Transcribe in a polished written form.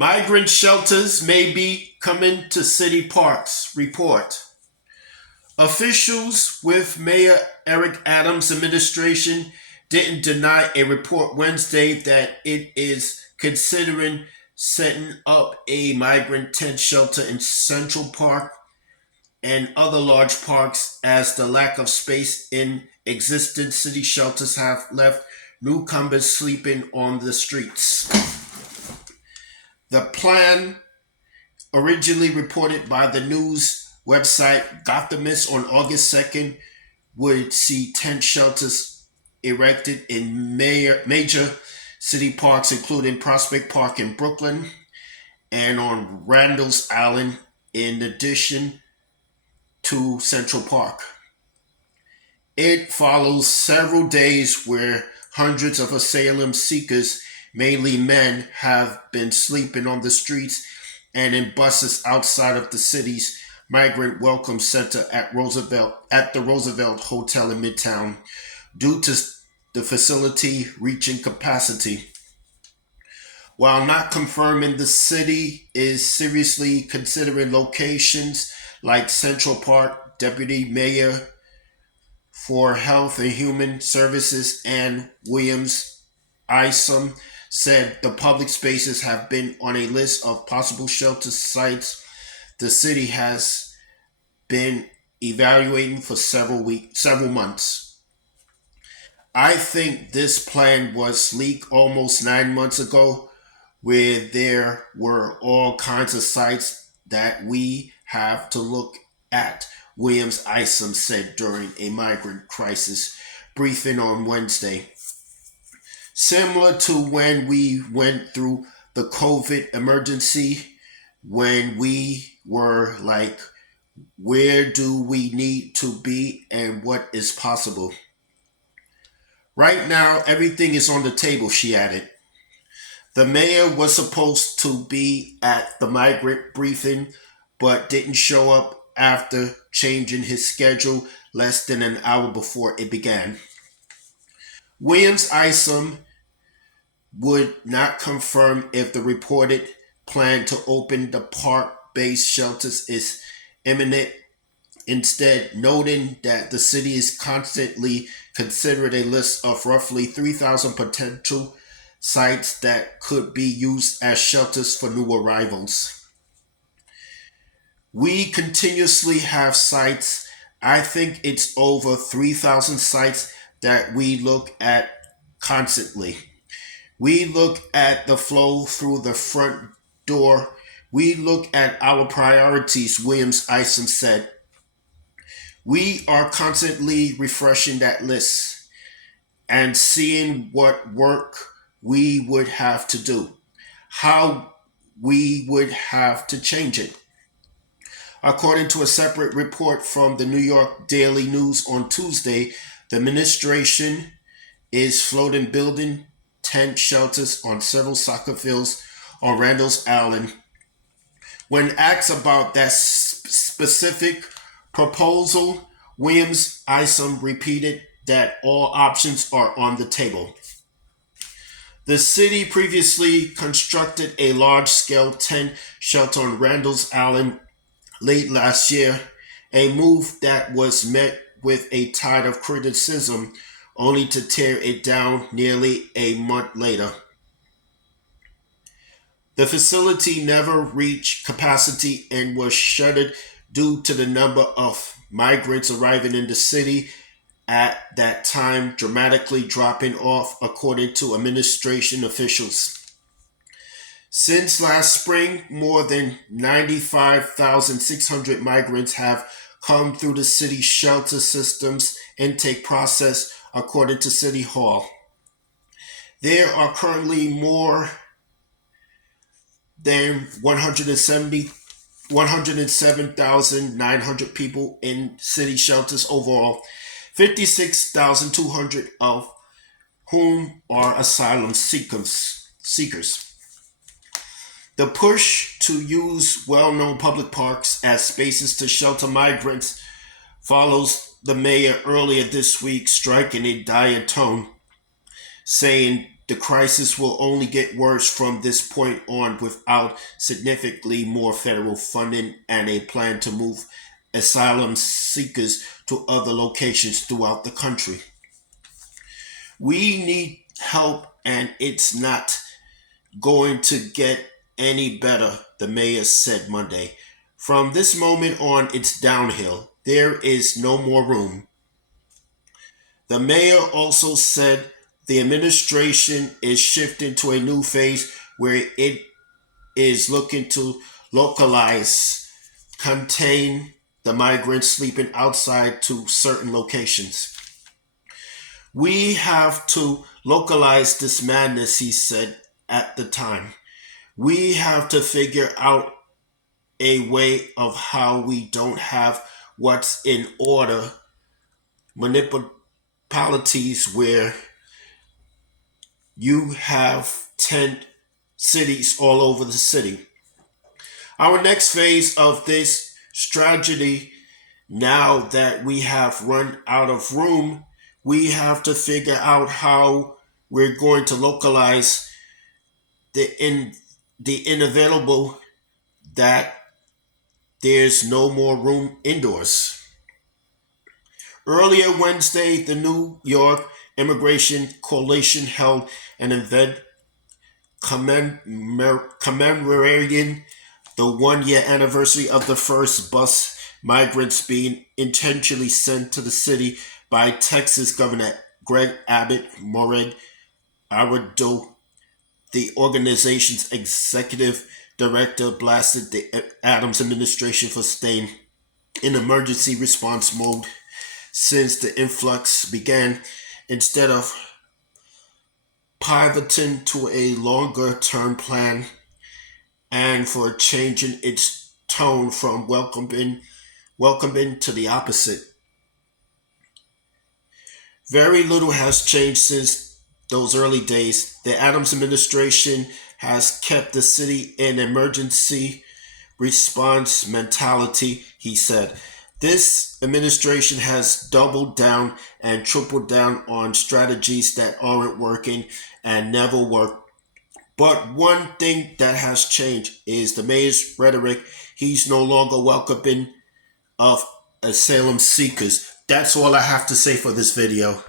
Migrant shelters may be coming to city parks, report. Officials with Mayor Eric Adams' administration didn't deny a report Wednesday that it is considering setting up a migrant tent shelter in Central Park and other large parks as the lack of space in existing city shelters have left newcomers sleeping on the streets. The plan, originally reported by the news website Gothamist on August 2nd, would see tent shelters erected in major city parks, including Prospect Park in Brooklyn and on Randall's Island, in addition to Central Park. It follows several days where hundreds of asylum seekers, mainly men, have been sleeping on the streets and in buses outside of the city's migrant welcome center at the Roosevelt Hotel in Midtown due to the facility reaching capacity. While not confirming, the city is seriously considering locations like Central Park. Deputy Mayor for Health and Human Services Ann Williams Isom said the public spaces have been on a list of possible shelter sites the city has been evaluating for several months. I think this plan was leaked almost 9 months ago, where there were all kinds of sites that we have to look at, Williams Isom said during a migrant crisis briefing on Wednesday. Similar to when we went through the COVID emergency, when we were like, where do we need to be and what is possible? Right now, everything is on the table, she added. The mayor was supposed to be at the migrant briefing, but didn't show up after changing his schedule less than an hour before it began. Williams Isom would not confirm if the reported plan to open the park-based shelters is imminent, instead noting that the city is constantly considering a list of roughly 3,000 potential sites that could be used as shelters for new arrivals. We continuously have sites. I think it's over 3,000 sites that we look at constantly. We look at the flow through the front door. We look at our priorities, Williams Isom said. We are constantly refreshing that list and seeing what work we would have to do, how we would have to change it. According to a separate report from the New York Daily News on Tuesday, the administration is floating building tent shelters on several soccer fields on Randall's Island. When asked about that specific proposal, Williams Isom repeated that all options are on the table. The city previously constructed a large-scale tent shelter on Randall's Island late last year, a move that was met with a tide of criticism, only to tear it down nearly a month later. The facility never reached capacity and was shuttered due to the number of migrants arriving in the city at that time dramatically dropping off, according to administration officials. Since last spring, more than 95,600 migrants have come through the city's shelter system's intake process, according to City Hall. There are currently more than 107,900 people in city shelters overall, 56,200 of whom are asylum seekers. The push to use well-known public parks as spaces to shelter migrants follows the mayor earlier this week striking a dire tone, saying The crisis will only get worse from this point on without significantly more federal funding and a plan to move asylum seekers to other locations throughout the country. We need help, and it's not going to get any better, the mayor said Monday. From this moment on, it's downhill. There is no more room. The mayor also said the administration is shifting to a new phase where it is looking to localize, contain the migrants sleeping outside to certain locations. We have to localize this madness, he said at the time. We have to figure out a way of how we don't have what's in order municipalities where you have 10 cities all over the city. Our next phase of this strategy, now that we have run out of room, we have to figure out how we're going to localize the inevitable that there's no more room indoors. Earlier Wednesday, the New York Immigration Coalition held an event commemorating the 1 year anniversary of the first bus migrants being intentionally sent to the city by Texas Governor Greg Abbott Mored Arredondo. The organization's executive director blasted the Adams administration for staying in emergency response mode since the influx began instead of pivoting to a longer term plan, and for changing its tone from welcoming to the opposite. Very little has changed since those early days. The Adams administration has kept the city in emergency response mentality, he said. This administration has doubled down and tripled down on strategies that aren't working and never work. But one thing that has changed is the mayor's rhetoric. He's no longer welcoming of asylum seekers. That's all I have to say for this video.